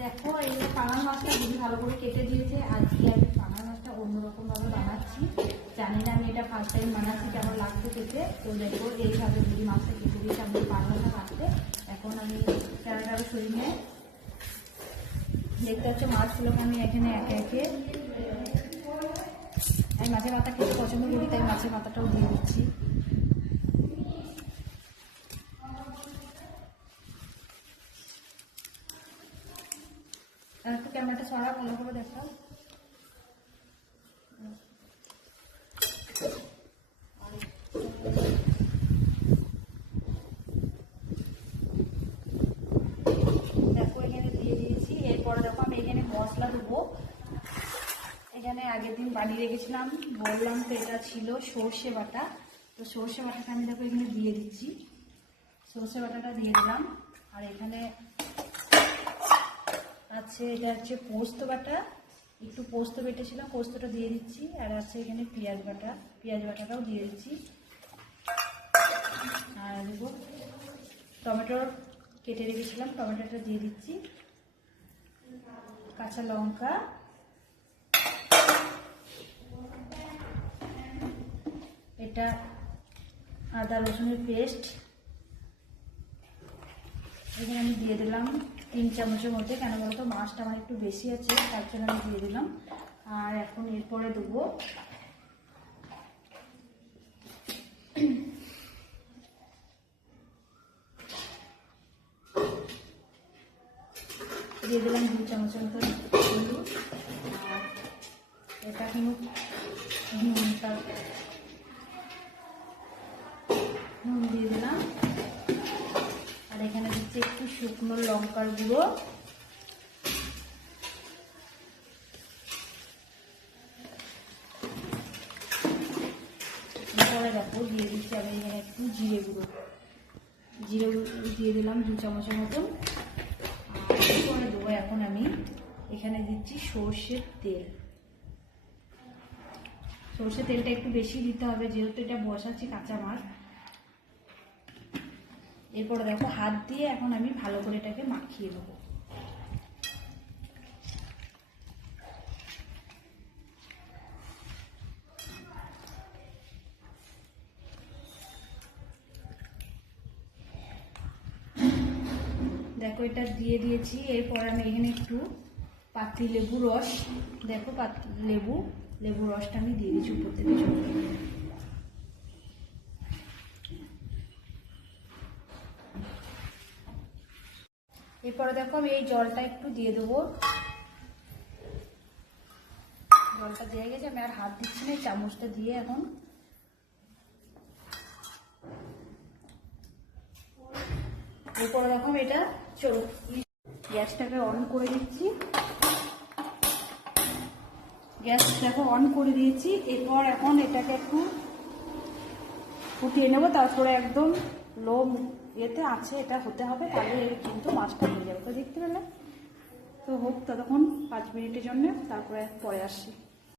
দেখো। এই যে পাঙাল মাছটা দিদি ভালো করে কেটে দিয়েছে। আজকে আমি পাঙাল মাছটা অন্যরকম ভাবে বানাচ্ছি। জানি না আমি এটা ফার্স্ট টাইম বানাচ্ছি, কেমন লাগছে খেতে। তো দেখো, এইভাবে দিদি মাছটা কেটে দিয়েছে আমি পাঙালটা কাটতে এখন আমি ক্যামেরাটা সরিয়ে দেখতে পাচ্ছ মাছগুলোকে আমি এখানে একে একে আমি মাছের মাথা খেতে পছন্দ করি, তাই মাছের মাথাটাও দিয়ে দিচ্ছি। একটু ক্যামেরাটা সরা ভালো করে দেখাও। দেখো, এখানে দিয়ে দিয়েছি। এরপরে দেখো, আমি এখানে মশলা দেবো। এখানে আগের দিন বানিয়ে রেখেছিলাম। বললাম তো এটা ছিল সর্ষে বাটা। তো সর্ষে বাটাটা আমি দেখো এখানে দিয়ে দিচ্ছি। সর্ষে বাটাটা দিয়ে দিলাম। আর এখানে আছে, এটা হচ্ছে পোস্ত বাটা। একটু পোস্ত বেটেছিলাম, পোস্তটা দিয়ে দিচ্ছি। আর আছে এখানে পেঁয়াজ বাটা, পেঁয়াজ বাটাটাও দিয়ে দিচ্ছি। আর দেবো টমেটোর কেটে রেখেছিলাম, টমেটোটা দিয়ে দিচ্ছি। কাঁচা লঙ্কা। এটা আদা রসুনের পেস্ট। এখানে আমি দিয়ে দিলাম তিন চামচের মধ্যে, কেন বলতো? মাছটা আমার একটু বেশি আছে, তার জন্য আমি দিয়ে দিলাম। আর এখন এরপরে দেবো দিয়ে দিলাম দু চামচের মতো আর এটা কিন্তু নুন দিয়ে দিলাম আর এখানে দিচ্ছি একটু শুকনো লঙ্কার গুঁড়ো। পরে দেখো দিয়ে দিচ্ছি আমি এখানে একটু জিরে গুঁড়ো। জিরে গুঁড়ো দিয়ে দিলাম দু চামচের মতন। এরপরে দেবো এখন আমি এখানে দিচ্ছি সর্ষের তেল। সর্ষের তেলটা একটু বেশি দিতে হবে, যেহেতু এটা বসাচ্ছি কাঁচা মাছ এরপরে দেখো হাত দিয়ে এখন আমি ভালো করে এটাকে মাখিয়ে দেবো দেখো এটা দিয়ে দিয়েছি, এরপর আমি এখানে একটু পাতি লেবু রস, দেখো পাতি লেবু লেবু রসটা আমি দিয়ে দিচ্ছি উপর থেকে এরপরে দেখো আমি এই জলটা একটু দিয়ে দেবো। জলটা দিয়ে গেছে, আমি আর হাত দিচ্ছি না চামচটা দিয়ে এখন। এরপরে দেখো এটা চলো, গ্যাসটাকে অন করে দিচ্ছি। গ্যাস দেখো অন করে দিয়েছি, এরপর এখন এটাকে একটু ফুটিয়ে নেব, তারপরে একদম লো ইয়েতে আছে, এটা হতে হবে, তাহলে কিন্তু মাছটা দেখতে পেলে? তো হোক ততক্ষণ পাঁচ মিনিটের জন্য তারপরে পরে আসছি।